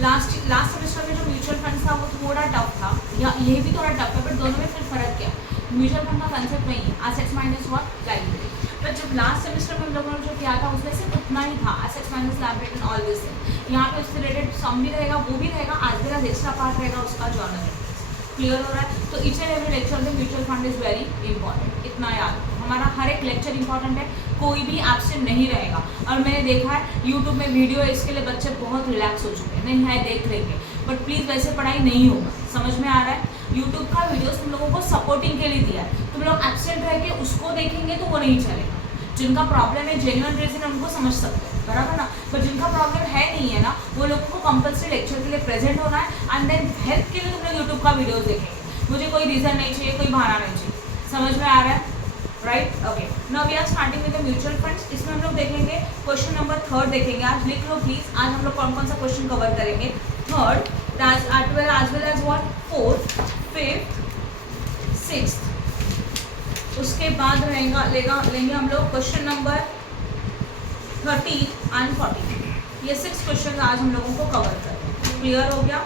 Last semester में जो mutual fund था वो थोड़ा टफ था, या ये भी थोड़ा टफ है, बट दोनों में फिर फर्क क्या है, म्यूचुअल फंड का कंसेप्ट वही है, assets minus what liability. But जब लास्ट सेमेस्टर में हम लोगों ने जो किया था उसमें सिर्फ उतना ही था, assets minus liability and all this thing. यहाँ पे उससे रिलेटेड सम भी रहेगा, वो भी रहेगा, आज मेरा एक्स्ट्रा पार्ट रहेगा उसका जर्नल एंट्रीज। क्लियर हो रहा है? तो ईच एंड एवरी लेक्चर में mutual fund is very important, इतना याद रखो। हमारा हर एक लेक्चर इंपॉर्टेंट है, कोई भी एब्सेंट नहीं रहेगा। और मैंने देखा है यूट्यूब में वीडियो, इसके लिए बच्चे बहुत रिलैक्स हो चुके हैं, नहीं है देख लेंगे, बट प्लीज़ वैसे पढ़ाई नहीं होगा। समझ में आ रहा है? यूट्यूब का वीडियोस तुम लोगों को सपोर्टिंग के लिए दिया है, तुम लोग एब्सेंट रह के उसको देखेंगे तो वो नहीं चलेगा। जिनका प्रॉब्लम है, जेन्युइन रीजन उनको समझ सकते हैं, बराबर ना। पर जिनका प्रॉब्लम है नहीं है ना, वो लोगों को कंपल्सरी लेक्चर के लिए प्रेजेंट होना है एंड देन हेल्प के लिए तुम लोग यूट्यूब का वीडियोस देखेंगे। मुझे कोई रीजन नहीं चाहिए, कोई बहाना नहीं चाहिए। समझ में आ रहा है? Right, okay. Now we are starting with the mutual funds. इसमें हम लोग देखेंगे क्वेश्चन नंबर 3 देखेंगे। आज लिख लो प्लीज, आज हम लोग कौन कौन सा क्वेश्चन कवर करेंगे। 3rd as well as what 4th 5th 6th। उसके बाद लेंगे हम लोग क्वेश्चन नंबर 13 एंड 14। ये 6 क्वेश्चन आज हम लोगों को कवर करेंगे। क्लियर हो गया?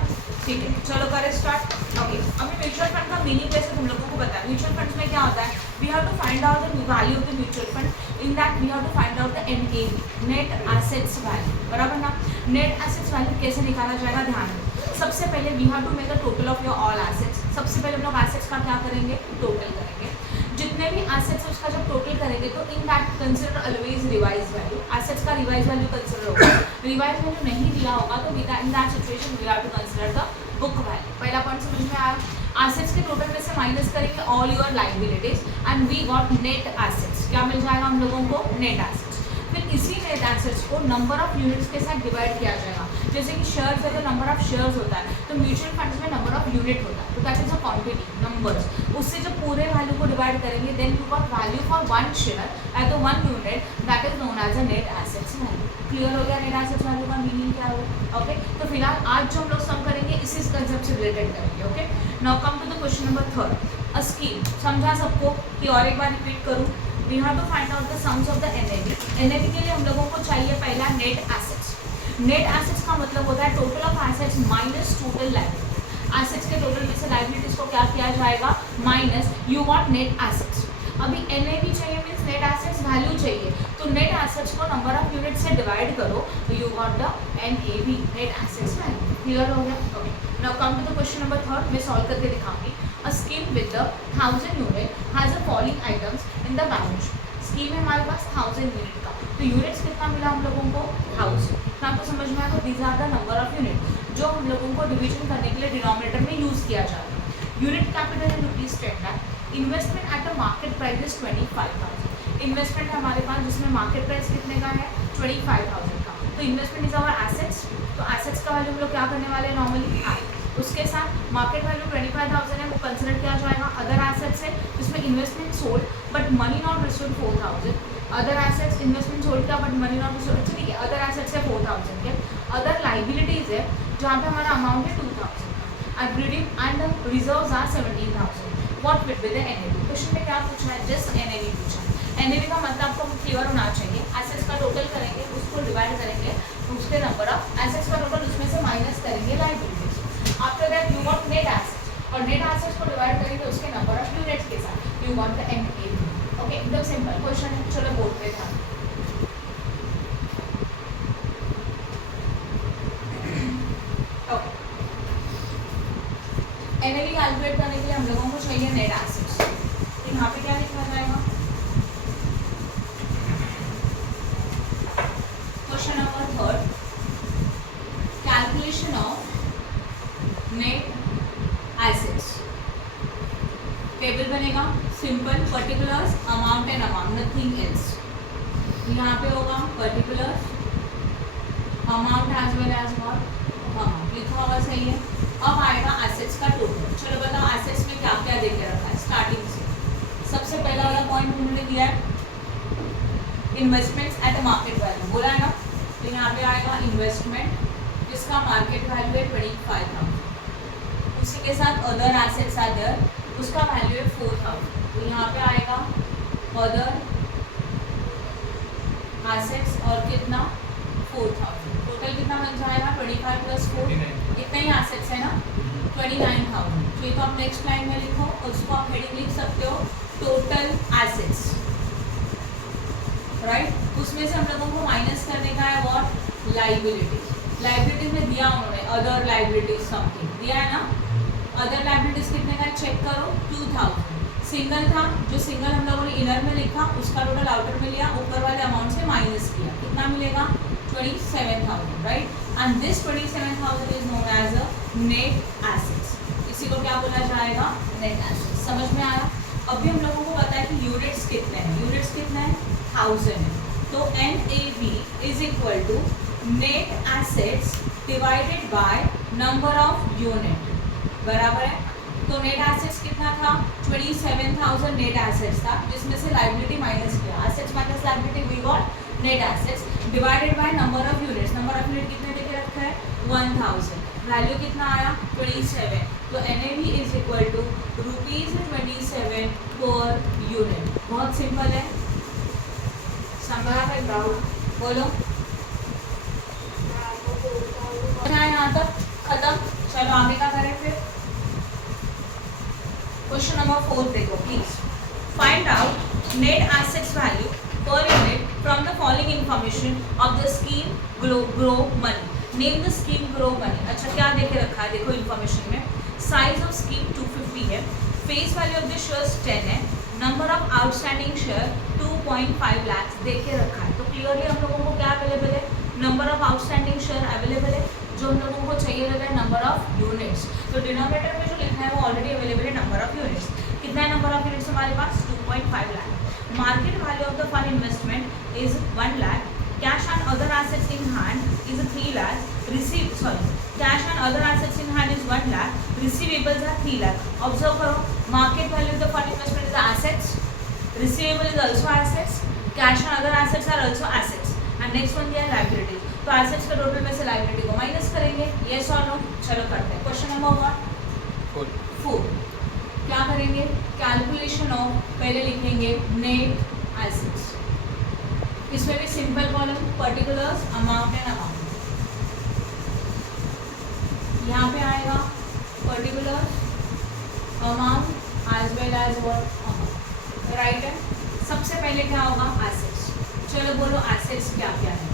ठीक है, चलो करें स्टार्ट। ओके, अभी म्यूचुअल फंड का मीनिंग कैसे तुम लोगों को पता है। म्यूचुअल फंड्स में क्या होता है, we have to find out the value of the mutual fund, in that we have to find out the NAV, net assets value, बराबर ना। नेट एसेट्स वैल्यू कैसे निकाला जाएगा, ध्यान दो। सबसे पहले we have to make a total of your all assets. सबसे पहले हम लोग एसेट्स का क्या करेंगे, टोटल करेंगे। जितने भी एसेट्स उसका जब टोटल करेंगे तो in that consider always revise value. Assets का रिवाइज वैल्यू कंसिडर होगा। रिवाइज वैल्यू नहीं दिया होगा तो in that situation we have to consider the book value. पहला पॉइंट समझ में आया। एसेट्स के टोटल में से माइनस करेंगे all your liabilities and we got net assets. क्या मिल जाएगा हम लोगों को, नेट एसेट्स। फिर इसी नेट एसेट्स को नंबर ऑफ यूनिट्स के साथ डिवाइड किया जाएगा। जैसे कि शेयर्स है तो नंबर ऑफ शेयर्स होता है, तो म्यूचुअल फंड्स में नंबर ऑफ यूनिट होता है, तो that is a quantity, numbers. उससे जब पूरे वैल्यू को डिवाइड करेंगे then you got value for one share at 1 unit, that is known as a net assets value. Clear हो गया नेट एसेट्स वैल्यू का मीनिंग क्या है? ओके, तो फिलहाल आज जो हम लोग सम करेंगे इसी कंसेप्ट से रिलेटेड करेंगे। Okay, now come to the question number 3rd, a scheme. समझा सबको कि और एक बार रिपीट करूँ, we have to find out the sums of the NAV। NAV के लिए हम लोगों को चाहिए पहला नेट एसेट्स। नेट एसेट्स का मतलब होता है total of assets minus total liability. Assets के टोटल में से लायबिलिटीज को क्या किया जाएगा, minus, you got net assets. अभी NAV चाहिए मीन्स नेट एसेट्स वैल्यू चाहिए, तो नेट एसेट्स को नंबर ऑफ यूनिट से डिवाइड करो तो you got the NAV, net assets value. Clear हो गया? Okay, now come to the question number 3rd। मैं सॉल्व करके दिखाऊंगी। A scheme with the 1000 unit has a following items in the balance sheet. Scheme है हमारे पास 1000 unit का, तो units कितना मिला हम लोगों को, 1000। तो आपको समझ में आया, these are the number of unit जो हम लोगों को डिवीजन करने के लिए डिनोमिनेटर में यूज किया जाता है। यूनिट कैपिटल है rupees 10 lakh. Investment at the market price is 25,000। Investment है हमारे पास जिसमें मार्केट प्राइस कितने का है, 25,000 का। तो इन्वेस्टमेंट इज आवर एसेट्स, तो एसेट्स का वैल्यू हम लोग क्या करने वाले हैं, नॉर्मली आई। उसके साथ मार्केट वैल्यू 25,000 है, वो कंसिडर किया जाएगा। अदर एसेट्स है जिसमें investment sold but money not received 4,000। Other assets investment sold का बट मनी नॉट रिसीव्ड, अच्छा ठीक है, अदर एसेट्स है 4,000 के। अदर लाइबिलिटीज है जहाँ पे हमारा अमाउंट है 2,000 का। And reserves are 17,000। What will be the NAV? Question में क्या पूछा है, जस्ट NAV पूछा है। NAV का मतलब आपको क्लियर होना चाहिए। एसेट्स का टोटल करेंगे, उसको डिवाइड करेंगे, उसके नंबर ऑफ एसेट्स का टोटल उसमें से माइनस करेंगे liabilities. After that you got net assets, और नेट एसेट्स को डिवाइड करेंगे उसके नंबर ऑफ यूनिट्स के साथ, you got the NAV। Okay, एकदम सिंपल क्वेश्चन है। चलो बोर्ड पे था। ओके, NAV कैलकुलेट करने के लिए हम लोगों को चाहिए नेट एसेट्स। तो यहाँ पे क्या लिखा जाएगा, question number 3rd, calculation of net assets. Table बनेगा simple, particulars, amount and amount, nothing else. यहाँ पे होगा particulars, amount as well as what, amount लिखा हुआ सही है। अब आएगा एसेट्स का टोटल। चलो बताओ एसेट्स में क्या क्या दे के रखा है स्टार्टिंग से। सबसे पहला वाला पॉइंट उन्होंने दिया है इन्वेस्टमेंट्स एट मार्केट वैल्यू, बोला है ना। तो यहाँ पे आएगा इन्वेस्टमेंट जिसका मार्केट वैल्यू है 25,000। उसी के साथ अदर एसेट्स आर देयर, उसका वैल्यू है 4,000। तो यहाँ पे आएगा अदर एसेट्स और कितना 4,000, टोटल कितना बन जाएगा 25 प्लस 4 इतना ही एसेट्स है ना 29,000। तो ये तो आप नेक्स्ट लाइन में लिखो, उसको आप हेडिंग लिख सकते हो टोटल एसेट्स, राइट। उसमें से हम लोगों को माइनस करने का है व्हाट, लाइबिलिटीज। लाइबिलिटीज में दिया उन्होंने अदर लाइबिलिटीज समथिंग दिया है ना, अदर लाइबिलिटीज कितने का चेक करो 2000। सिंगल था, जो सिंगल हम लोगों ने इनर में लिखा उसका टोटल आउटर में लिया, ऊपर वाले अमाउंट से माइनस किया, कितना मिलेगा 27,000, right. And this 27,000 is known as a net assets. इसी को क्या बोला जाएगा, नेट एसेट्स। समझ में आया। अभी हम लोगों को पता है कि यूनिट्स कितने हैं, यूनिट्स कितने हैं 1000 है। तो NAV is equal to net assets divided by number of unit, बराबर है। तो नेट एसेट्स कितना था 27,000 नेट एसेट्स था, जिसमें से लाइबिलिटी माइनस किया, assets minus liability we got net assets divided by number of units. Number of unit कितने देके रखा है 1000, वैल्यू कितना आया 27। तो NAV is equal to ₹27 per unit. बहुत सिंपल है, समझा है डाउट बोलो यहाँ तक खत्म। चलो आगे का करें फिर। क्वेश्चन नंबर 4 देखो please. Find out net assets value per unit from the following information of the scheme grow money. Name the scheme grow money. अच्छा क्या देके रखा है देखो इन्फॉर्मेशन में, साइज ऑफ स्कीम 250 है, face value of the shares 10 है, number of outstanding share 2.5 lakh देके रखा है। तो क्लियरली हम लोगों को क्या अवेलेबल है, number of outstanding share available है। जो हम लोगों को चाहिए रहता है नंबर ऑफ यूनिट्स, तो डिनोमिनेटर में जो लिखना है वो ऑलरेडी अवेलेबल है नंबर ऑफ यूनिट्स। कितना है नंबर ऑफ यूनिट्स हमारे पास 2.5 lakh. Market value of the fund investment is 1 lakh. Cash and other assets in hand is 3 lakh. Cash and other assets in hand is 1 lakh, receivables are 3 लाख। Observe करो, market value of the fund investment is assets, receivable is also assets, cash and other assets are also assets, and next one दिया है liability. तो assets के total में से liability को minus करेंगे, यस और नो। चलो करते हैं क्वेश्चन नंबर 4। क्या करेंगे, कैलकुलेशन ऑफ, पहले लिखेंगे नेट एसेट्स। इसमें भी simple column, particulars, amount and amount. यहाँ पे आएगा particulars, amount as well as what amount, right है। सबसे पहले क्या होगा एसेट्स। चलो बोलो एसेट्स क्या क्या है,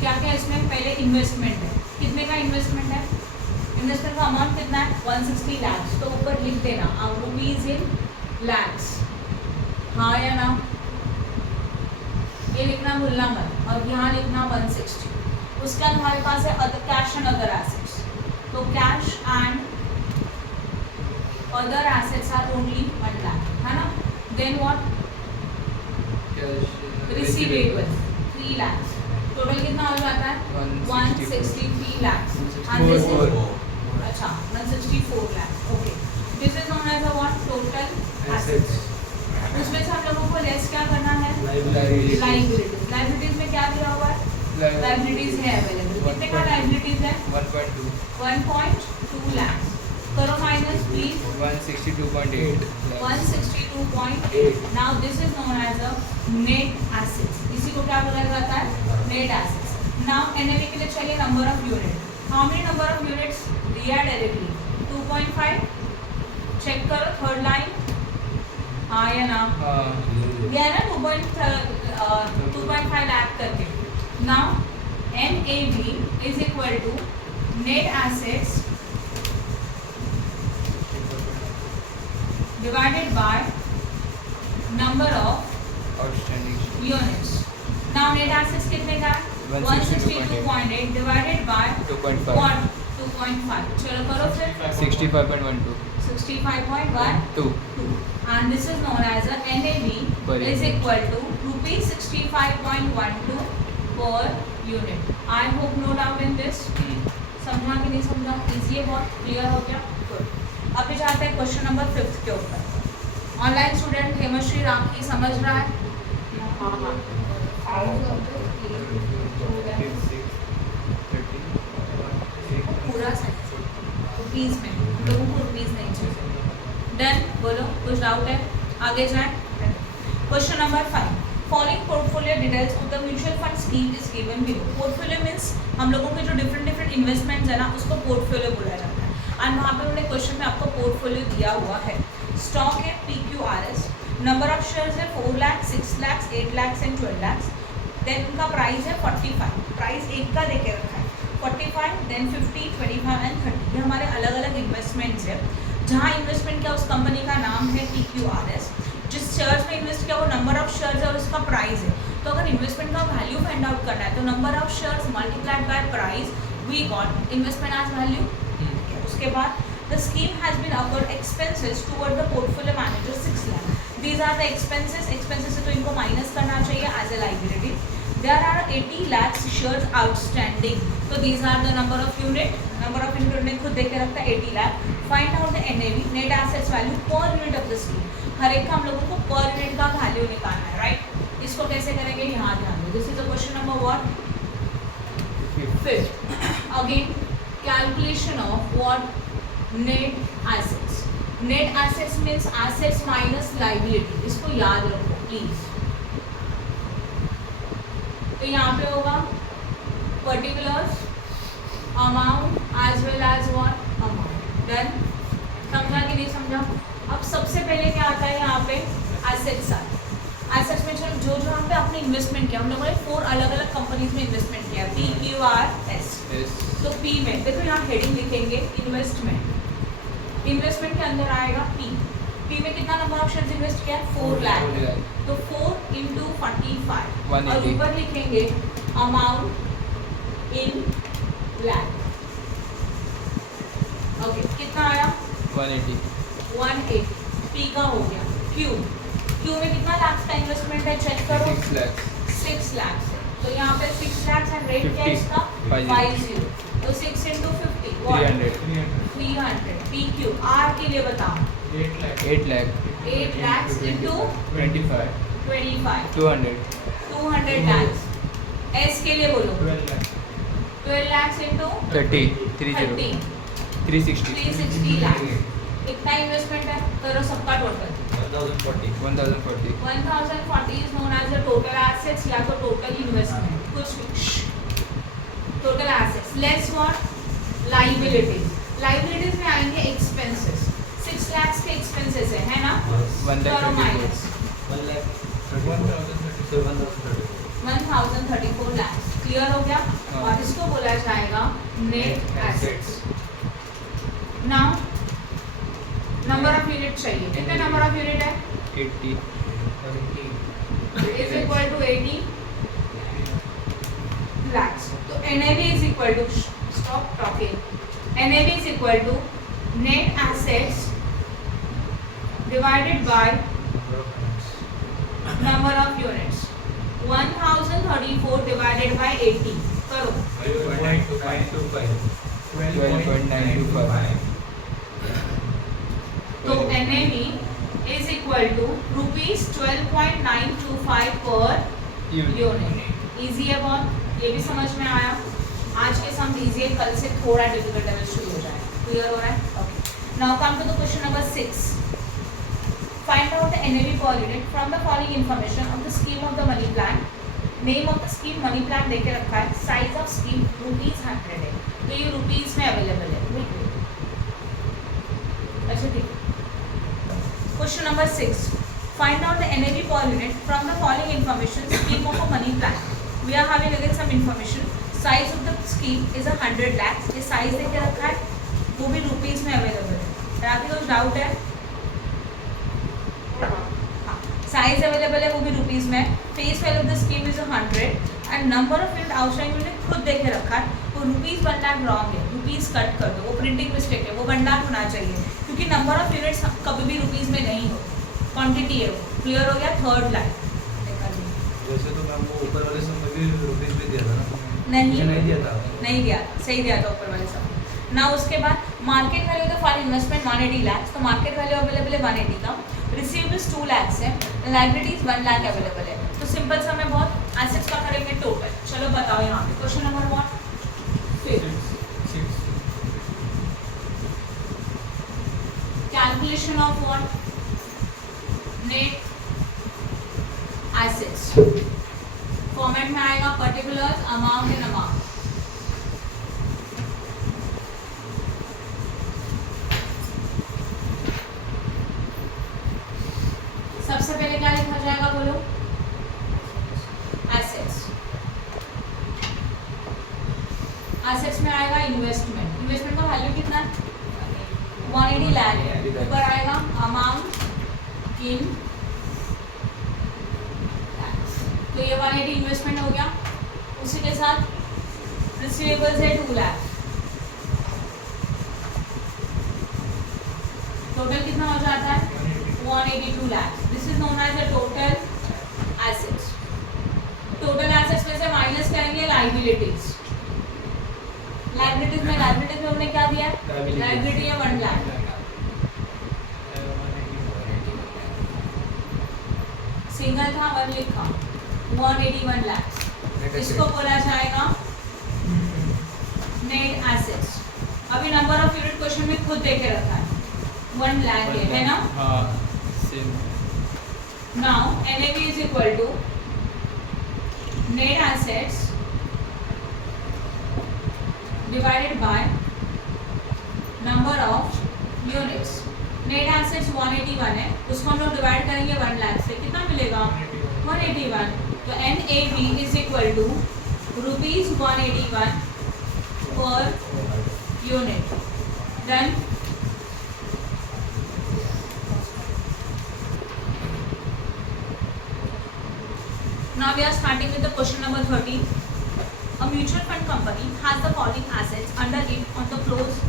क्या क्या इसमें। पहले इन्वेस्टमेंट है, कितने का इन्वेस्टमेंट है, इन्वेस्टमेंट का अमाउंट कितना है 160 लाख। तो ऊपर लिख देना रुपीज इन लैक्स, हाँ या ना, ये लिखना भूलना मत, और यहाँ लिखना 160। उसके बाद हमारे पास है other cash and other assets. तो cash and other assets are only 1 lakh, है ना। Then what, receivable 3 lakh. Total कितना हो जाता है 163 लाख। अच्छा 164 lakh, okay. This is known as a what, total assets. उसमें से हम लोगों को लेस क्या करना है, लायबिलिटीज। लायबिलिटीज में क्या दिया हुआ है, लायबिलिटीज है अवेलेबल। कितने का लायबिलिटीज है 1.2 लाख। करो minus please 162.8। 162.8। Now this is known as a net assets. इसी को क्या बोला जाता है, नेट एसेट्स। नाउ एनएवी के लिए चाहिए number of unit. How many number of units दिया डायरेक्टली 2.5। चेक करो थर्ड लाइन, हाँ या ना, दिया है ना 2.5 लाख करके। Now NAV is equal to net assets divided by number of outstanding units. Now net assets कितने का है 162.8 divided by 2.5 2.5। चलो करो फिर 65.12 65.12 and this is known as a NAV is equal to ₹65.12 per unit. I hope no doubt in this. समझा कि नहीं समझा, इजी है, बहुत क्लियर हो गया। गुड। अभी जाते हैं क्वेश्चन नंबर 5 के ऊपर। ऑनलाइन स्टूडेंट हेमश्री राखी समझ रहा है, पूरा साइंस रुपीज़ में, हम लोगों को रुपीज़ नहीं चाहिए। डन, बोलो कुछ डाउट है, आगे जाएं। Question number 5। Following portfolio details of the mutual fund scheme is given below. Portfolio means हम लोगों के जो डिफरेंट इन्वेस्टमेंट्स है ना उसको पोर्टफोलियो बोला जाता है। एंड वहाँ पे उन्होंने क्वेश्चन में आपको पोर्टफोलियो दिया हुआ है। स्टॉक है PQRS, नंबर ऑफ शेयर्स है 4 लाख, 6 लाख, 8 लाख एंड 12 लाख। देन उनका प्राइस है 45, प्राइस एक का देके रखा है 45, देन 50, 25 एंड 30। ये हमारे अलग अलग इन्वेस्टमेंट्स है। जहाँ इन्वेस्टमेंट किया उस कंपनी का नाम है PQRS, जिस शेयर्स में इन्वेस्ट किया वो नंबर ऑफ शेयर्स है और उसका प्राइस है। तो अगर इन्वेस्टमेंट का वैल्यू फाइंड आउट करना है तो number of shares multiplied by price, we got investment as value. उसके बाद the scheme has been accrued expenses toward the portfolio manager 6 lakh. These are the expenses, expenses से तो इनको माइनस करना चाहिए as a liability. There are 80 lakh shares outstanding, तो these are the number of unit, number of unit ने खुद देके रखता है 80 lakh. Find out the NAV, net assets value per unit of the scheme. हर एक का हम लोगों को पर यूनिट का वैल्यू निकालना है, राइट। इसको कैसे करेंगे यहाँ ध्यान दो। This is the question number what, 5th। Again calculation of what, net assets. Net assets means assets minus liability, इसको याद रखो प्लीज। तो यहाँ पे होगा particulars, amount as well as what, amount. Done, समझा कि नहीं समझा। अब सबसे पहले क्या आता है यहाँ पे, एसेट्स आते हैं। एसेट्स में चलो जो यहाँ पे आपने इन्वेस्टमेंट किया, हम लोगों ने 4 अलग अलग कंपनीज में इन्वेस्टमेंट किया, PQRS। तो P में देखो यहाँ हेडिंग लिखेंगे इन्वेस्टमेंट, इन्वेस्टमेंट के अंदर आएगा P में कितना नंबर ऑफ शेयर्स इन्वेस्ट किया है 4 लाख, तो 4 इंटू 45 और ऊपर लिखेंगे अमाउंट इन लाख। ओके, कितना आया 180। P का हो गया। Q में कितना लाख का इन्वेस्टमेंट है चेक करो, 6 लाख है। तो यहाँ पे 6 लाख एंड रेट क्या है इसका 50, तो 6 इंटू 50 300। PQ R के लिए बताओ 8 लाख इंटू 25 200 लाख। S के लिए बोलो 12 लाख इंटू 30 360 लाख। कितना इन्वेस्टमेंट है करो सबका total 1040 1040 is known as the total assets या तो टोटल इन्वेस्टमेंट, कुछ भी total assets less what liabilities. Liabilities में आएंगे एक्सपेंसेस, 6 लाख के एक्सपेंसेस है ना, करो माइनस 1034 लाख। क्लियर हो गया। और इसको बोला जाएगा net assets. Now number of unit चाहिए, कितने नंबर ऑफ यूनिट है 80 इज इक्वल टू 80 lakhs. तो NAV is equal to, stop talking, NAV is equal to net assets divided by number of units. 1034 divided by 80 करो 12.925 तो NAV is equal to rupees 12.925 per unit. Easy है बहुत, ये भी समझ में आया। आज के सम इजी है, कल से थोड़ा डिफिकल्ट लेवल शुरू हो जाएगा। क्लियर हो रहा है? Okay, now come to the question number 6। Find out the NAV per unit from the following information of the scheme of the money plan. Name of the scheme money plan देके रखा है, size of scheme ₹100 है, तो ये rupees में available है। अच्छा ठीक है। Question number 6, find out the NAV per unit from the following information scheme of a money plan. We are having again some information. Size of the scheme is 100 lakhs. ये size देके रखा है, वो भी रुपीज में available है। राखी कुछ doubt है? साइज अवेलेबल है, वो भी रुपीज में। Face value of the scheme is 100 and number of unit outstanding unit खुद देके रखा है, वो रुपीज 1 लाख रॉन्ग है, रुपीज कट कर दो, वो प्रिंटिंग मिस्टेक है, वो 1 लाख होना चाहिए क्योंकि नंबर ऑफ यूनिट्स कभी भी रुपीज में नहीं हो, क्वांटिटी है वो। क्लियर हो गया? थर्ड लाइन जैसे तो मैम वो ऊपर वाले सब में भी रुपीस में दिया था ना, नहीं दिया था, नहीं दिया, सही दिया था ऊपर वाले सब ना। उसके बाद market value of for investment 180 lakh, तो मार्केट वैल्यू अवेलेबल है 180 का, रिसीवेबल्स 2 लाख है, लायबिलिटीज 1 लाख अवेलेबल है। तो सिंपल सा मैं बहुत एसेट्स का करेंगे टोटल। चलो बताओ यहाँ पे question number 1 calculation of what net assets. पहले क्या लिखा जाएगा बोलो? एसेट्स। एसेट्स में आएगा इन्वेस्टमेंट। इन्वेस्टमेंट का वैल्यू कितना है? 180 लाख। ऊपर आएगा अमाउंट इन, तो ये 180 इन्वेस्टमेंट हो गया। उसी के साथ रिसीवेबल्स है 2 लाख। टोटल कितना हो जाता है? 182 lakh. This is known as the total assets. Total assets में से माइनस करेंगे लायबिलिटीज। लायबिलिटीज में हमने क्या दिया है? लायबिलिटी है 1 लाख। सिंगल था 1 लिखा, 181 लाख। इसको बोला जाएगा नेट एसेट्स। अभी नंबर ऑफ यूनिट क्वेश्चन में खुद देके रखा है 1 लाख है ना? हाँ same. Now NAV is equal to net assets divided by number of units. Net assets 181 है, उसको हम लोग डिवाइड करेंगे 1 लाख से, कितना मिलेगा? 181। तो NAV is equal to rupees 181 per unit. Done. Now we are starting with the question number 13. A mutual fund company has the following assets under it on the close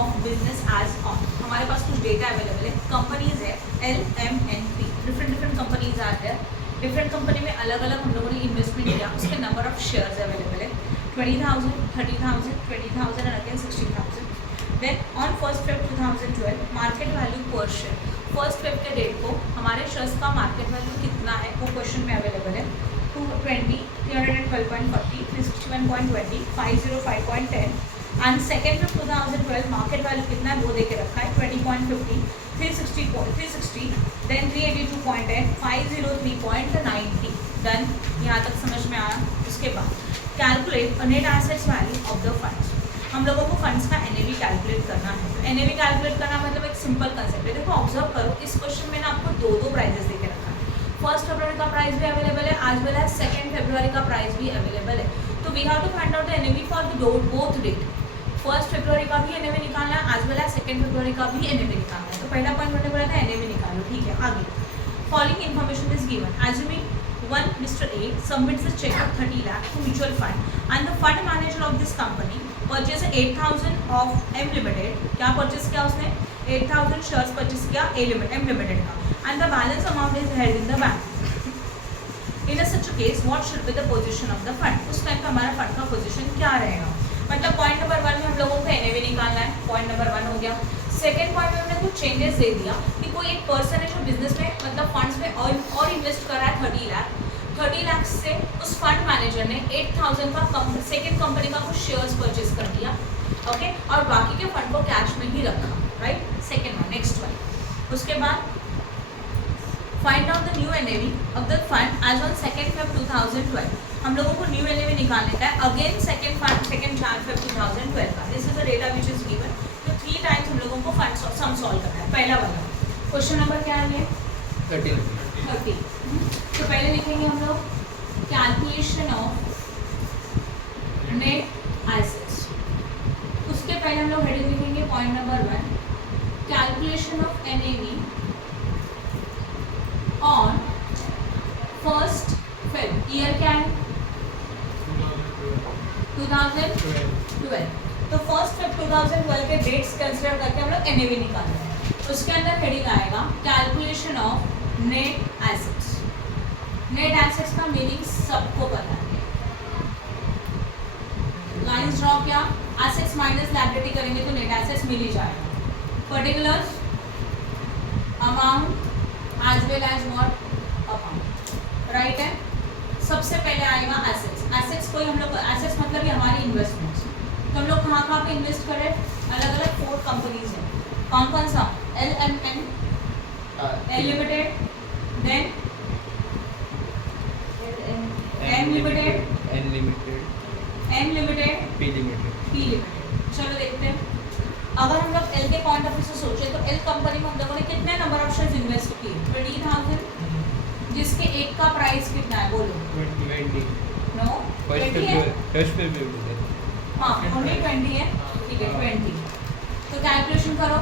of business as on. हमारे पास कुछ data available है, companies है LMNP, different companies are there. Different company में अलग अलग हम लोगों ने इन्वेस्टमेंट किया, उसके नंबर ऑफ शेयर्स अवेलेबल है 20,000, 30,000, 20,000 and again 60,000। Then on 1 Feb 2012 market value per share, 1 Feb के डेट को हमारे शेयर्स का मार्केट वैल्यू कितना है वो क्वेश्चन में अवेलेबल है। 220, 312.40, 361.20, 505.10 एंड 2 Feb 2012 मार्केट वैल्यू कितना है वो देके रखा है 20.50, 360, देन 382.10, 503.90। डन। यहाँ तक समझ में आया? उसके बाद calculate net assets value of the funds. हम लोगों को फंड्स का NAV कैलकुलेट करना है। तो NAV कैलकुलेट करना मतलब एक सिंपल कंसेप्ट है। देखो ऑब्जर्व करो, इस क्वेश्चन में ना आपको दो प्राइजेस देके रखा है। 1 फरवरी का प्राइस भी अवेलेबल है, आज वेल एज 2 फरवरी का प्राइस भी अवेलेबल है। तो we have to find out the NAV for both date. 1 फरवरी का भी NAV निकालना है, आज वेल एज 2 फरवरी का भी NAV निकालना है। तो पहला पॉइंट मैंने बोला था NAV निकालो, ठीक है। आगे following information is given. Assuming 1 Mr. A submits a check of 30 lakh to mutual fund and the fund manager of this company purchase 8,000 of M Limited। क्या परचेस किया उसने? 8,000 शेयर्स परचेस किया M Limited का, and the balance amount is held in the bank। In a such a case, what should be the position of the fund? उस time पे हमारा fund का position क्या रहेगा? मतलब पॉइंट नंबर 1 में हम लोगों को NAV निकालना है, पॉइंट नंबर 1 हो गया। सेकंड पॉइंट में हमने कुछ चेंजेस दे दिया कि कोई एक पर्सन है जो बिजनेस में मतलब फंड्स में और इन्वेस्ट कर रहा है 30 लाख से उस फंड मैनेजर ने 8,000 का सेकंड कंपनी का कुछ शेयर्स परचेस कर दिया, ओके, और बाकी के फंड को कैश में ही रखा, right. Second one, next one. उसके बाद find out the new NAV of the fund as on 2 Feb 2012। हम लोगों को न्यू NAV निकालने का है अगेन 2 Jan Feb 2012 का। This is the data which is given. तो 3 टाइम्स हम लोगों को फंड सम सॉल्व करना है। पहला वाला क्वेश्चन नंबर क्या है? 30। तो पहले लिखेंगे हम लोग कैलकुलेशन ऑफ नेट एसेट्स। उसके पहले हम लोग हेडिंग लिखेंगे point number 1 calculation of NAV on 1 Feb। Year क्या है? 2012। तो 1 Feb 2012 के डेट्स कंसिडर करके हम लोग NAV निकाल रहे हैं। उसके अंदर हेडिंग आएगा calculation of net assets. Net assets का मीनिंग सबको पता है। लाइंस ड्रॉ किया, एसेट्स माइनस लायबिलिटी करेंगे तो नेट एसेट्स मिल ही जाएगा। Particulars amount as well as what amount, right है। सबसे पहले आएगा एसेट्स। एसेट्स कोई हम लोग एसेट्स मतलब ये हमारी इन्वेस्टमेंट्स। तो हम लोग कहाँ पे इन्वेस्ट करें? अलग अलग 4 कंपनीज हैं। कौन सा? LMN, L Limited, then M Limited, N Limited, M Limited, P Limited, P Limited। चलो देखते हैं। अगर हम लोग L के पॉइंट ऑफ व्यू से सोचे तो L कंपनी में हम लोगों ने कितने नंबर ऑफ शेयर्स इन्वेस्ट किए? 20,000 जिसके एक का प्राइस कितना है बोलो। 20 नो फर्स्ट 20 है, पे भी बोले हाँ ओनली 20 है, ठीक है 20। तो कैलकुलेशन करो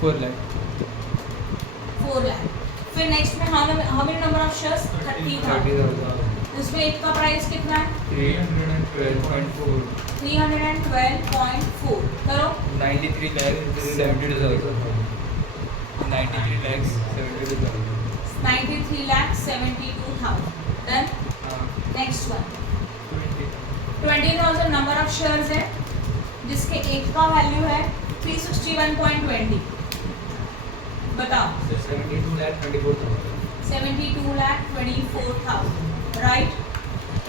4 लाख 4 लाख। फिर नेक्स्ट में how many number of shares 30,000, 30,000 उसमें एक का प्राइस कितना है 312.4 312.4 करो 93 lakh 72,000 93 lakh 72,000 93,72,000 done. Next one 20,000 number of shares है जिसके एक का वैल्यू है 361.20, बताओ 72,24,000 72,24,000 right.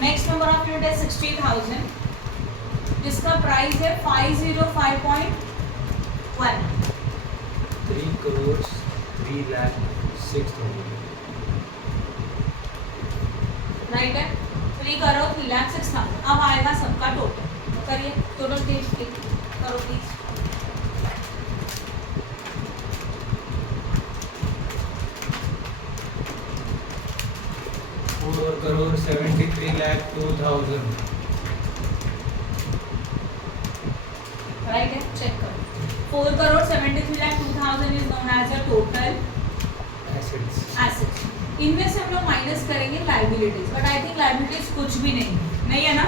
Next number of unit है 60,000 जिसका प्राइस है 505.1 3,03,06,000 राइट है। 3 करो 3,06,000। अब आएगा सबका टोटल, करिए टोटल करो प्लीज। 4,73,02,000 राइट है, चेक करो 4,73,02,000 is known as a total assets assets. इनमें से हम लोग माइनस करेंगे liabilities, but I think liabilities कुछ भी नहीं है ना।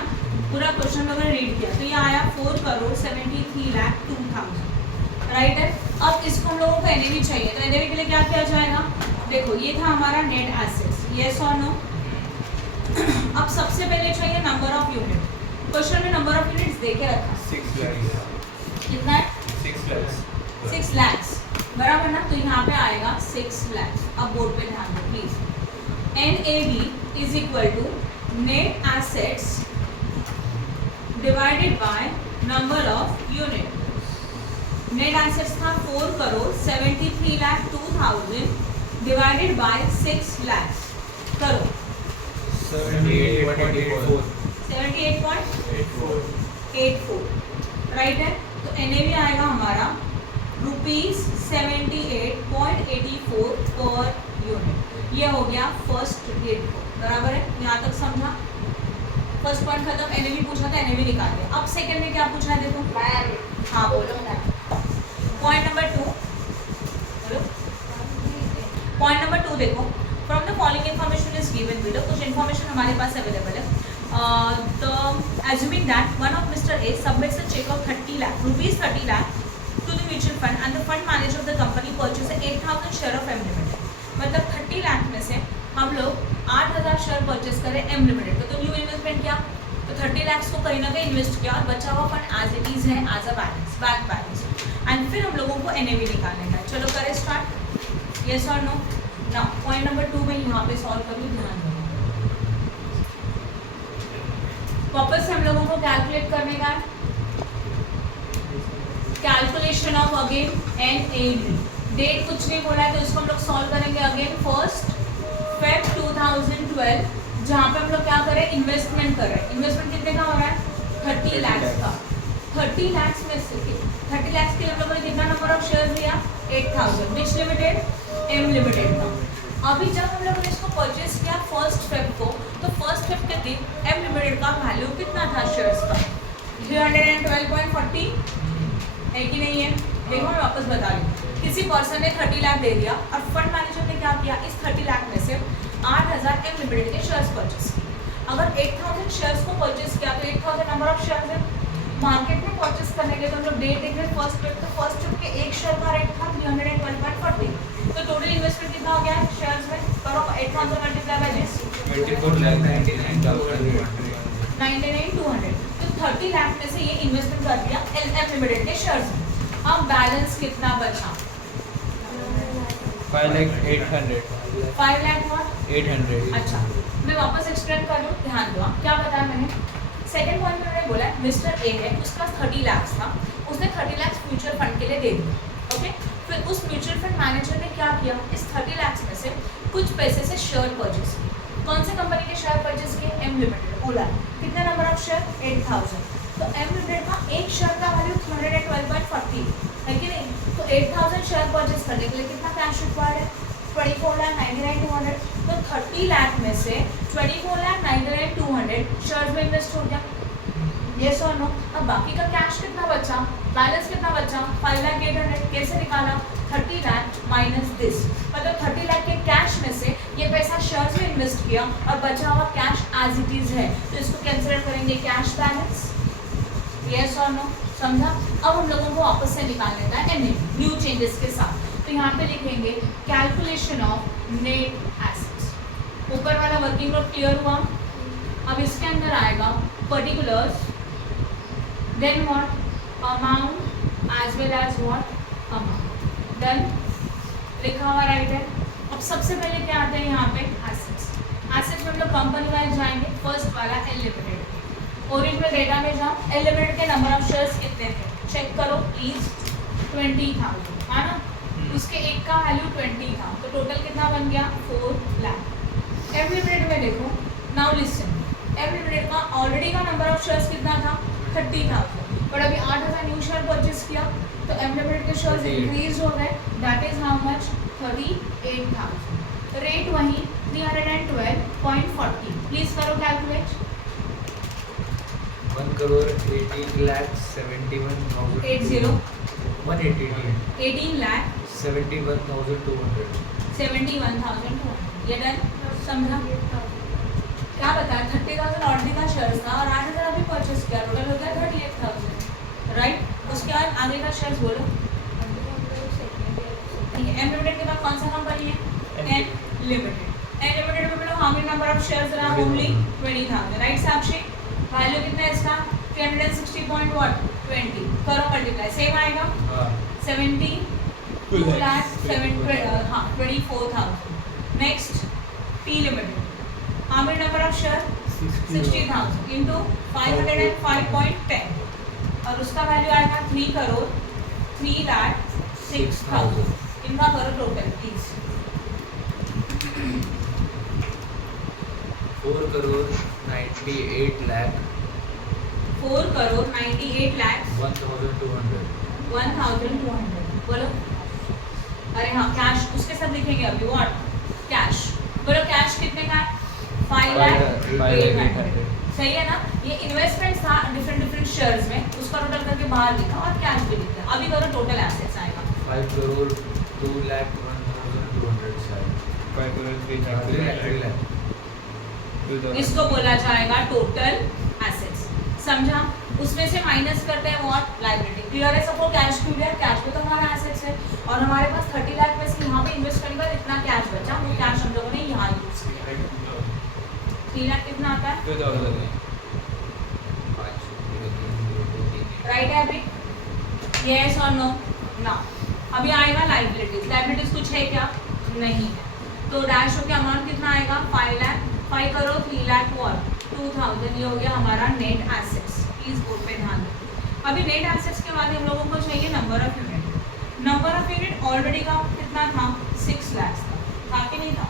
पूरा क्वेश्चन लोगों ने रीड किया तो ये आया 4,73,02,000 राइट है। अब इसको हम लोगों को एनएवी चाहिए, तो एनएवी के लिए क्या किया जाएगा, देखो ये था हमारा नेट एसेट्स, यस और नो। अब सबसे पहले चाहिए नंबर ऑफ यूनिट। क्वेश्चन में नंबर ऑफ यूनिट्स दे के रखा 6 लाख कितना है 6 लाख 6 lakhs बराबर ना। तो यहाँ पे आएगा 6 lakhs। अब बोर्ड पे ध्यान दो please. NAV is equal to net assets divided by number of unit. Net assets था 4,73,02,000 डिवाइडेड बाय 6 lakhs। करो 78.84 78.84 राइट है। तो NAV आएगा हमारा ₹78.84 पर यूनिट। ये हो गया फर्स्ट डेट को, बराबर है, यहाँ तक समझा। फर्स्ट पॉइंट खत्म। NAV पूछा था, NAV निकाल दिया। अब सेकंड में क्या पूछा है देखो, हाँ बोलो। पॉइंट नंबर 2 बोलो। पॉइंट नंबर 2 देखो, from the following information is given below. कुछ इन्फॉर्मेशन हमारे पास अवेलेबल है। तो assuming that one of Mr. A submits a check of 30 lakh rupees 30 lakh to the mutual fund and the fund manager of the company purchases 8,000 share of M Limited। मतलब 30 लाख में से हम लोग 8,000 share purchase करें M Limited का, तो new investment किया, तो 30 लाख को कहीं ना कहीं इन्वेस्ट किया और बचा हुआ फंड एज इट इज है as a balance, bank balance. And फिर हम लोगों को NAV निकालने का है। चलो करें स्टार्ट, यस और नो। नाउ पॉइंट नंबर 2 में यहाँ पे सॉल्व करूँ, ध्यान दो। वापस से हम लोगों को कैलकुलेट करने का है। Calculation of again NAV। Date कुछ नहीं बोला है तो इसको हम लोग सॉल्व करेंगे अगेन 1 Feb 2012, जहाँ पे हम लोग क्या करें, इन्वेस्टमेंट कर रहे हैं। इन्वेस्टमेंट कितने का हो रहा है 30 लाख का। 30 लाख में से 30 लाख के लिए हम लोगों ने कितना नंबर ऑफ शेयर्स लिया 8,000, विच लिमिटेड M लिमिटेड का। अभी जब हम लोगों ने इसको परचेस किया 1 Feb को, तो 1 Feb के दिन M लिमिटेड का वैल्यू कितना था शेयर्स का 312.40 है कि नहीं है। देखो मैं वापस बता रही हूँ, किसी पर्सन ने 30 लाख दे दिया और फंड मैनेजर ने क्या किया, इस 30 लाख में से 8,000 M लिमिटेड के शेयर्स परचेस किए। अगर 8,000 शेयर्स को परचेस किया तो 8,000 नंबर ऑफ शेयर्स है। मार्केट में परचेस करने के लिए तो हम लोग डेट देख रहे हैं 1 Feb, तो 1 Feb के एक शेयर का रेट था 312.40। तो टोटल इन्वेस्टमेंट कितना हो गया शेयर्स में, करो 8,000 मल्टीप्लाई बाय दिस 99,200। तो 30 लाख में से ये इन्वेस्टमेंट कर दिया M लिमिटेड के शेयर्स में। अब बैलेंस कितना बचा 5,800 5 लाख और 800। अच्छा मैं वापस एक्सप्लेन कर लूँ, ध्यान दो। क्या बताया मैंने, सेकंड पॉइंट में मैंने बोला मिस्टर ए है, उसका 30 लाख था, उसने 30 लाख म्यूचुअल फंड के लिए दे दिया। ओके, फिर उस म्यूचुअल फंड मैनेजर ने क्या किया, इस 30 लाख में से कुछ पैसे से शेयर परचेस किए। कौन से कंपनी के शेयर परचेस किए, M लिमिटेड, ओला। कितना नंबर ऑफ शेयर 8,000। तो M लिमिटेड का एक शेयर का वैल्यू 312.40 है कि नहीं। तो 8,000 शेयर परचेस करने के लिए कितना कैश रिक्वायर्ड है 24,99,200, तो 30 लाख में से 24,99,200 शेयर्स में इन्वेस्ट हो गया, यस और नो। अब बाकी का कैश कितना बचा, बैलेंस कितना बचा, 5,08,000, कैसे निकाला, 30 लाख माइनस दिस, मतलब 30 लाख के कैश में से ये पैसा शेयर्स में इन्वेस्ट किया और बचा हुआ कैश एज इट इज है, तो इसको कंसिडर करेंगे कैश बैलेंस, यस और नो, समझा। अब हम लोगों को वापस से निकाल लेना है न्यू चेंजेस के साथ, तो यहाँ पे लिखेंगे कैलकुलेशन ऑफ नेट एसेट्स, ऊपर वाला वर्किंग ग्रुप क्लियर हुआ। अब इसके अंदर आएगा particulars, then what, amount as well as what, amount, done, लिखा हुआ राइट है। अब सबसे पहले क्या आता है यहाँ पे, एसेट्स। एसेट्स में हम लोग कंपनी वाइज जाएंगे, फर्स्ट वाला एल लिमिटेड, ओरिजिनल डेटा में जाओ, एल लिमिटेड के नंबर ऑफ शेयर्स कितने थे चेक करो प्लीज, 20,000 है ना, उसके एक का वैल्यू 20 था, तो टोटल कितना बन गया 4 लाख। एम लिमिटेड में देखो, नाउ लिसन, एम लिमिटेड का ऑलरेडी का नंबर ऑफ शेयर्स कितना था 30,000, बट अभी 8,000 न्यू शेयर परचेज किया, तो एम लिमिटेड के शेयर्स इंक्रीज हो गए, that is how much, 38,000, rate वही 312.40, प्लीज करो कैलकुलेट, 1,18,71,000 80 18 लाख 71,200 71,200, ये डन, समझा। क्या बताया, 30,000 ऑलरेडी का शेयर्स था और 8,000 अभी परचेज किया, टोटल हो गया 38,000, राइट। उसके बाद आगे का शेयर्स बोलो, ठीक है। एम लिमिटेड के बाद कौन सा कंपनी है, एन लिमिटेड। एन लिमिटेड में बोलो how many number of shares रहा, ओनली 20,000, राइट साक्षी। वैल्यू कितना है इसका 360.20, करो मल्टीप्लाई, सेम आएगा 24,000। Next T limited, how many number of share 60,000 into 505.10, और उसका वैल्यू आएगा 3,03,06,000, इनका करो टोटल प्लीज, 4,98,00,000 1,200 बोलो। अरे हाँ कैश उसके साथ लिखेंगे अभी, व्हाट कैश, बोलो कैश कितने का है 5,08,000, सही है ना। ये इन्वेस्टमेंट था डिफरेंट शेयर्स में, उसका टोटल करके बाहर लिखा और कैश भी लिखा, अभी करो टोटल एसेट्स आएगा 5,02,01,200 इसको बोला जाएगा टोटल एसेट्स, समझा। उसमें से माइनस करते हैं व्हाट, लायबिलिटी, क्लियर है सबको, कैश क्लियर, कैश भी तो हमारा एसेट्स है, और हमारे पास 30 लाख में से यहाँ पे इन्वेस्ट करने का इतना कैश बचा, वो कैश हम लोगों ने यहाँ यूज किया, 3 लाख कितना आता है, राइट है अभी, यस और नो, ना। अभी आएगा लायबिलिटीज, लायबिलिटीज कुछ है क्या, नहीं है, तो डैश हो के अमाउंट कितना आएगा 5 लाख, 5 करो 3 लाख और 2,000, ये हो गया हमारा नेट एसेट्स, प्लीज बोर्ड पे ध्यान दो। अभी नेट एसेट्स के बाद हम लोगों को चाहिए number of unit, number of unit already का कितना था 6 लाख था कि नहीं था,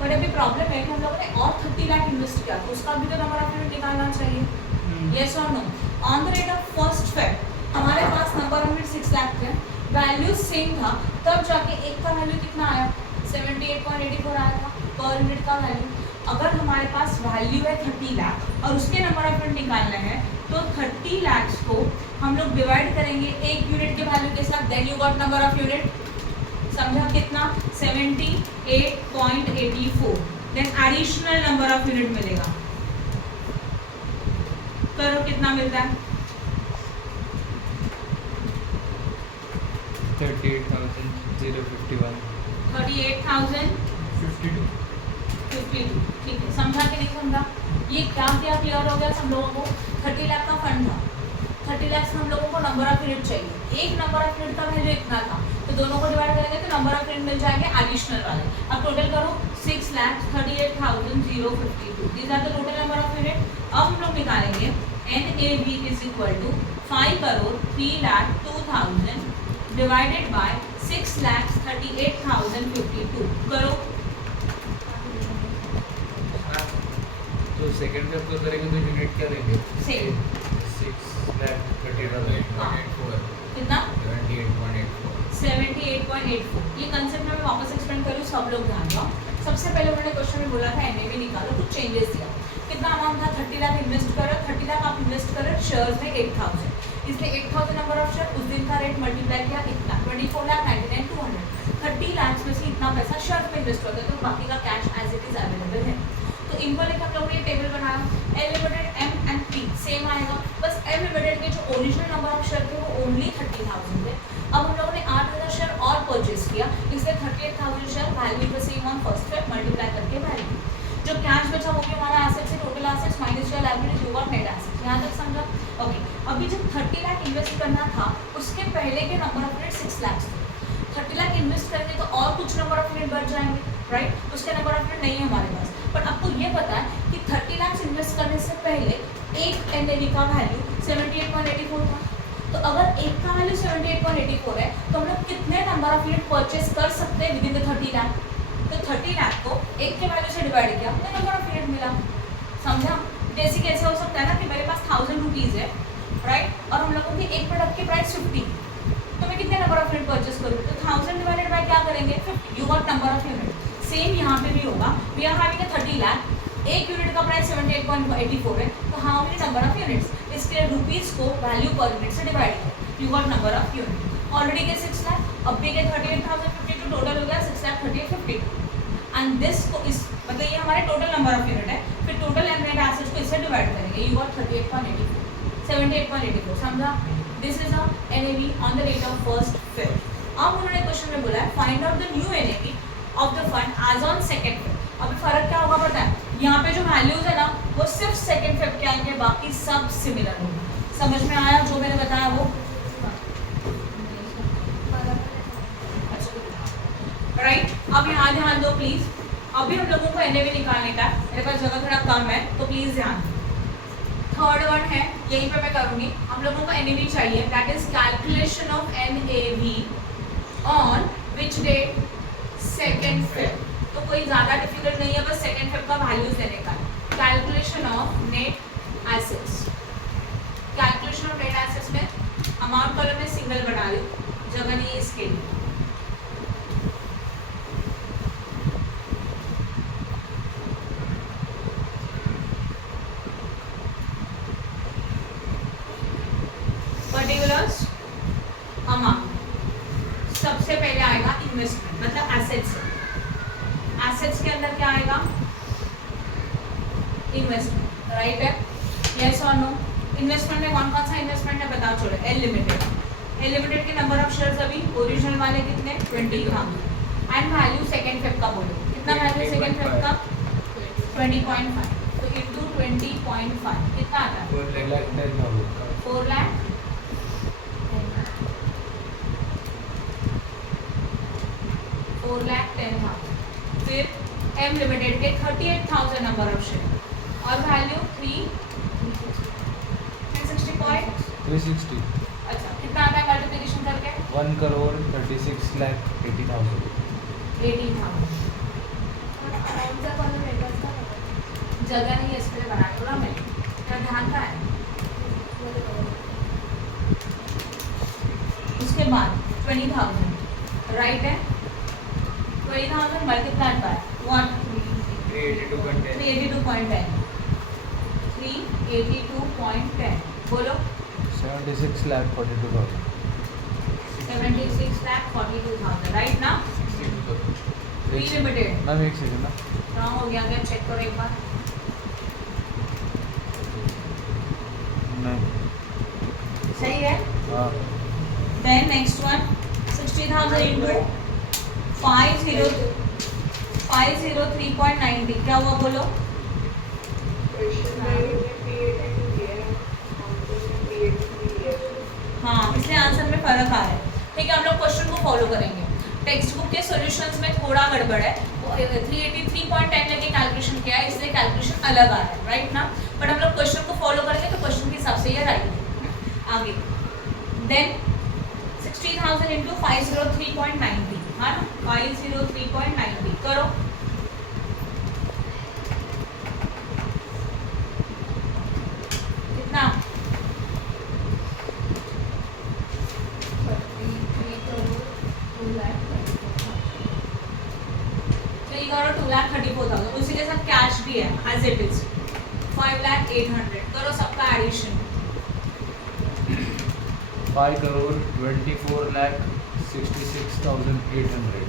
बट अभी प्रॉब्लम है कि हम लोगों ने और 30 लाख इन्वेस्ट किया, तो उसका भी तो नंबर ऑफ यूनिट निकालना चाहिए, यस और no. On the rate of 1st Feb हमारे पास नंबर ऑफ यूनिट 6 लाख थे, वैल्यू सेम था, तब जाके एक का वैल्यू कितना आया 78.84 आया था पर यूनिट का वैल्यू। अगर हमारे पास वैल्यू है 30 लाख और उसके नंबर ऑफ यूनिट निकालना है, तो 30 लाख को हम लोग डिवाइड करेंगे एक यूनिट के वैल्यू के साथ, then you got number of unit, समझा कितना 78.84, then additional number of unit मिलेगा, करो कितना मिलता है 38,051 38,052, ठीक है, समझा कि नहीं समझा। ये क्या क्लियर हो गया सब लोगों को, 30 लाख का फंड था, 30 लाख से हम लोगों को नंबर ऑफ यूनिट चाहिए, एक नंबर ऑफ यूनिट का वैल्यू इतना था, तो दोनों को डिवाइड करेंगे तो नंबर ऑफ यूनिट मिल जाएंगे एडिशनल वाले। अब टोटल करो 6,38,052, these are the total number of unit. अब हम लोग निकालेंगे NAV is equal to 5,03,02,000 divided by 6,38,052, करो। तो सेकंड में अप्लाई करेंगे तो यूनिट क्या लेंगे, सेम 6,30,000 कितना 78.84 78.84। ये कंसेप्ट में मैं वापस एक्सप्लेन करूँ, इसका सब लोग ध्यान दो। सबसे पहले उन्होंने क्वेश्चन में बोला था एनएवी निकालो, कुछ चेंजेस दिया। कितना अमाउंट था? 30 लाख इन्वेस्ट करो, 30 लाख आप इन्वेस्ट करो शेयर्स में 8000, इसलिए 8000 नंबर ऑफ शेयर, उस दिन का रेट मल्टीप्लाई किया कितना 24,99,200। 30 लाख में से इतना पैसा शेयर में इन्वेस्ट होता है, तो बाकी का cash as it is available है। तो इनको लेकर हम लोगों ने ये टेबल बनाया। L limited M and P same आएगा, बस एल लिमिटेड के जो ओरिजिनल नंबर ऑफ शेयर थे वो ओनली 30,000 थे। अब हम लोगों ने 8000 शेयर और परचेज किया, इसलिए 38,000 share value the same on first step multiply करके वैल्यू। जो कैश बचा वो भी हमारा एसेट्स है, total assets minus your liability, you got net assets. यहाँ तक समझा? ओके। अभी जब 30 लाख इन्वेस्ट करना था उसके पहले के नंबर ऑफ यूनिट 6 लाख थे। 30 लाख इन्वेस्ट करेंगे तो और कुछ नंबर ऑफ यूनिट बढ़ जाएंगे, राइट? उसके नंबर ऑफ यूनिट नहीं है हमारे पास, बट आपको ये पता है कि 30 लाख इन्वेस्ट करने से पहले एक एनएवी का वैल्यू 78.84 था। तो अगर एक का वैल्यू 78.84 है तो हम लोग कितने नंबर ऑफ यूनिट परचेज कर सकते हैं विद इन द 30 लाख? तो 30 लाख को एक के वैल्यू से डिवाइड किया तो नंबर ऑफ यूनिट मिला। समझा? जैसे कैसे हो सकता है ना कि मेरे पास 1000 रुपीज़ है, राइट, और हम लोगों की एक प्रोडक्ट की प्राइस 50, तो मैं कितने नंबर ऑफ यूनिट परचेज करूँ? तो 1000 डिवाइडेड बाय क्या करेंगे? 50, you got number of unit. Same यहाँ पे भी होगा, we are having a 30 lakh, एक यूनिट का प्राइस 78.84 है, तो how many number of units? इसके रुपीज़ को वैल्यू पर यूनिट से डिवाइड किया, you got number of unit. Already के 6 लाख, अब भी के 38,052, टोटल हो गया 6,38,52, एंड दिस को इस मतलब ये हमारे टोटल नंबर ऑफ यूनिट है, फिर टोटल एंड नेट एसेट्स को इससे डिवाइड करेंगे, यू गॉट 38.84, 78.84। समझा? This is a NAV on the date of 1st Feb। अब उन्होंने क्वेश्चन में बोला है find out the new NAV of the fund as on 2nd Feb। अभी फर्क क्या होगा पता है? यहाँ पे जो वैल्यूज है ना वो सिर्फ 2nd Feb के आएंगे, बाकी सब सिमिलर होगा। समझ में आया जो मैंने बताया वो? राइट, अब यहाँ ध्यान दो प्लीज। अभी हम लोगों को एनएवी निकालने का, मेरे पास जगह थोड़ा कम है तो प्लीज ध्यान। थर्ड वन है, यहीं पे मैं करूंगी। हम लोगों को एनएवी चाहिए, that is calculation of NAV on which date? 2nd Feb। तो कोई ज़्यादा डिफिकल्ट नहीं है, बस 2nd Feb का वैल्यूज लेने का। Calculation of net assets, calculation of net assets में अमाउंट कॉलम में सिंगल बना रही हूँ, जगह नहीं है इसके लिए। पर्टिकुलर्स अमाउंट, सबसे पहले आएगा इन्वेस्टमेंट मतलब एसेट्स। एसेट्स के अंदर क्या आएगा? इन्वेस्टमेंट, राइट है? यस और नो? इन्वेस्टमेंट में कौन कौन सा इन्वेस्टमेंट है बताओ? छोड़ो, एल लिमिटेड। एल लिमिटेड के नंबर ऑफ शेयर्स अभी ओरिजिनल वाले कितने? 20,000, एंड वैल्यू 2nd Feb का बोलो कितना वैल्यू 2nd Feb का? 20.5, तो इंटू 20.5 कितना आता है? 4 लाख 4,10,000। फिर एम लिमिटेड के 38,000 नंबर ऑफ शेयर और वैल्यू 360। अच्छा, कितना आता है मल्टीप्लिकेशन करके? 1,36,80,000। 18,000। जगह नहीं है इसके लिए बना के मैं क्या ध्यान का है। उसके बाद 20,000, राइट है? 20,000 मल्टीप्लाइड बाय व्हाट? 382.10। 382.10 बोलो। 76,42,000। 76,42,000, राइट ना? प्री लिमिटेड मैम एक सेकंड ना, रॉन्ग हो गया क्या? चेक करो एक बार। नहीं सही है? हाँ देन नेक्स्ट वन 60,000 इंटू 503.90 क्या हुआ बोलो? हाँ, इसलिए आंसर में फर्क आ रहा है। ठीक है, हम लोग क्वेश्चन को फॉलो करेंगे। टेक्स्ट बुक के सॉल्यूशंस में थोड़ा गड़बड़ है, 383.10 लेके कैलकुलेशन किया है, इसलिए कैलकुलेशन अलग आ रहा है, राइट ना? बट हम लोग क्वेश्चन को फॉलो करेंगे तो क्वेश्चन के हिसाब से ये राइट है। आगे देन 60,000 इंटू 503.90, हाँ ना? 503.90 करो। कितना? 33 करोड़ 2 लाख। भी है एज इट इज 5,08,000 करो सबका एडिशन 5,24,66,800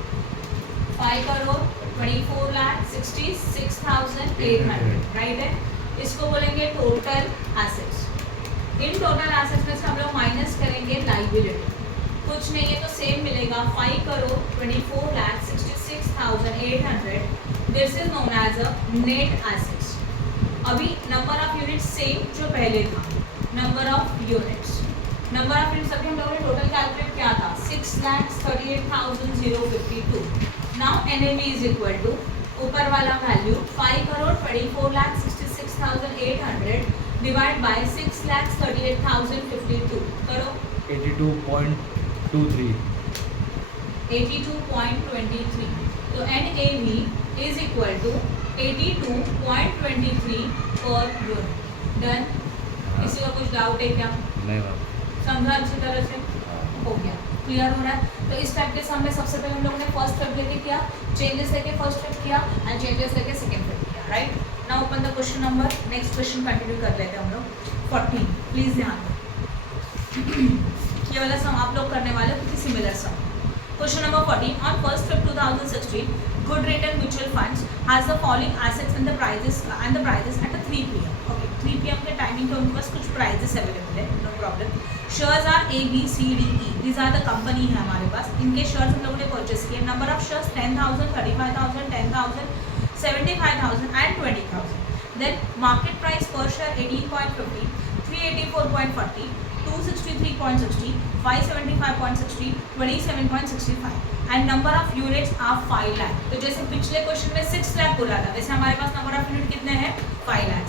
5,24,66,800 राइट है। इसको बोलेंगे total assets. In total assets में से हम लोग माइनस करेंगे लाइबिलिटी, कुछ नहीं है तो सेम मिलेगा 5,24,66,800 this is known as a net assets. अभी नंबर ऑफ यूनिट्स सेम जो पहले था, नंबर ऑफ यूनिट्स अभी हम लोगों ने टोटल कैलकुलेट किया था 6,38,052। Now NAV is equal to ऊपर वाला वैल्यू 5,24,66,800 डिवाइड बाय 6,38,052 करो 82.23 82.23। तो NAV is equal to 82.23 per unit. Done. किसी का कुछ डाउट है क्या? नहीं मैम समझा अच्छी तरह से? हो गया, क्लियर हो रहा है। तो इस टाइप के सम में सबसे पहले हम लोगों ने फर्स्ट स्टेप लेके किया, चेंजेस लेके फर्स्ट स्टेप किया एंड चेंजेस लेके सेकंड स्टेप किया, right. Now open the question number, next question continue कर लेते हैं हम लोग 14। प्लीज ध्यान दो ये वाला सम आप लोग करने वाले हो, किसी similar sum. Question number 14 on 1st Feb 2016 good rate and mutual funds has the following assets and the prices at the 3 PM. Okay, 3 PM के टाइमिंग पे उनके पास कुछ प्राइजेस अवेलेबल है, no problem. Shares are ABCDE, this are the company है हमारे पास, इनके shares हम लोगों ने परचेस किए। Number of shares 10,000, 35,000, 10,000, 75,000 and 20,000। Then market price per share 18.50, 384.40, 263.60, 575.60, 27.65 and number of units are 5 lakh. तो जैसे पिछले क्वेश्चन में 6 लाख बोला था, वैसे हमारे पास नंबर ऑफ यूनिट कितने हैं? 5 lakh.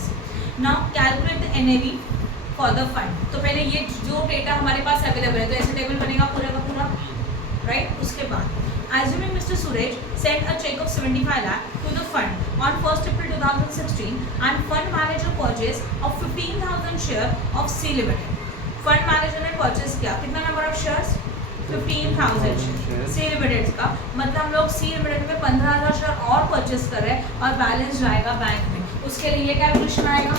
Now calculate the NAV for the fund. तो पहले ये जो डेटा हमारे पास अवेलेबल है तो ऐसे टेबल बनेगा पूरा का पूरा, राइट। उसके बाद assuming Mr. Surej sent a check of 75 lakh to the fund on 1st April 2016 and fund manager purchase of 15,000 share of C Limited। Fund manager ने परचेस किया कितना number of shares? 15,000 share C limited का, मतलब हम लोग सी limited में 15,000 share और purchase कर रहे हैं और बैलेंस जाएगा बैंक में। उसके लिए ये कैलकुलेशन आएगा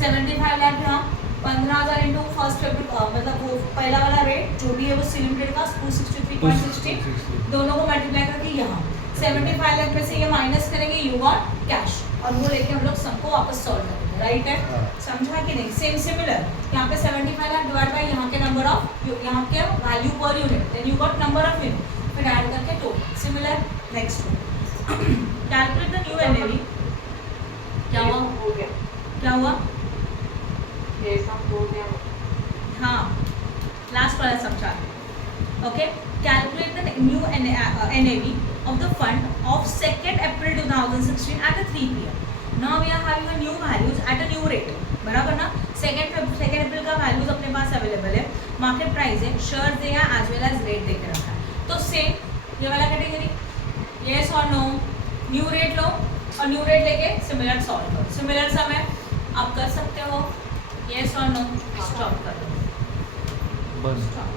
75 लाख यहाँ 15,000 इंटू फर्स्ट मतलब वो पहला वाला रेट जो भी है वो सी लिमिटेड का 263.60 दोनों को मल्टीप्लाई करके यहाँ 75 लाख में से ये माइनस करेंगे, यू गॉट कैश, और वो लेके हम लोग सबको वापस सॉल्व करेंगे, राइट है। समझा कि नहीं? सेम सिमिलर यहाँ पे 75 लाख डिवाइड बाय यहाँ के नंबर ऑफ यहाँ के value per unit, then you got number of unit, फिर ऐड करके total similar. Next calculate the new NAV। क्या हुआ? क्या हुआ? हाँ लास्ट वाला समझा। Okay, calculate the new NAV of the fund of 2nd April 2016 at a 3 PM. Now we are having a new values at a new rate, बराबर ना। 2nd April का वैल्यूज अपने पास अवेलेबल है, मार्केट प्राइस है, share दे या as well as rate दे के रखा है। तो सेम ये वाला कैटेगरी येस और नो, न्यू रेट लो और न्यू रेट लेके सिमिलर सॉल्व करो। सिमिलर समय आप कर सकते हो, येस और नो, स्टॉप कर दो बस स्टॉप।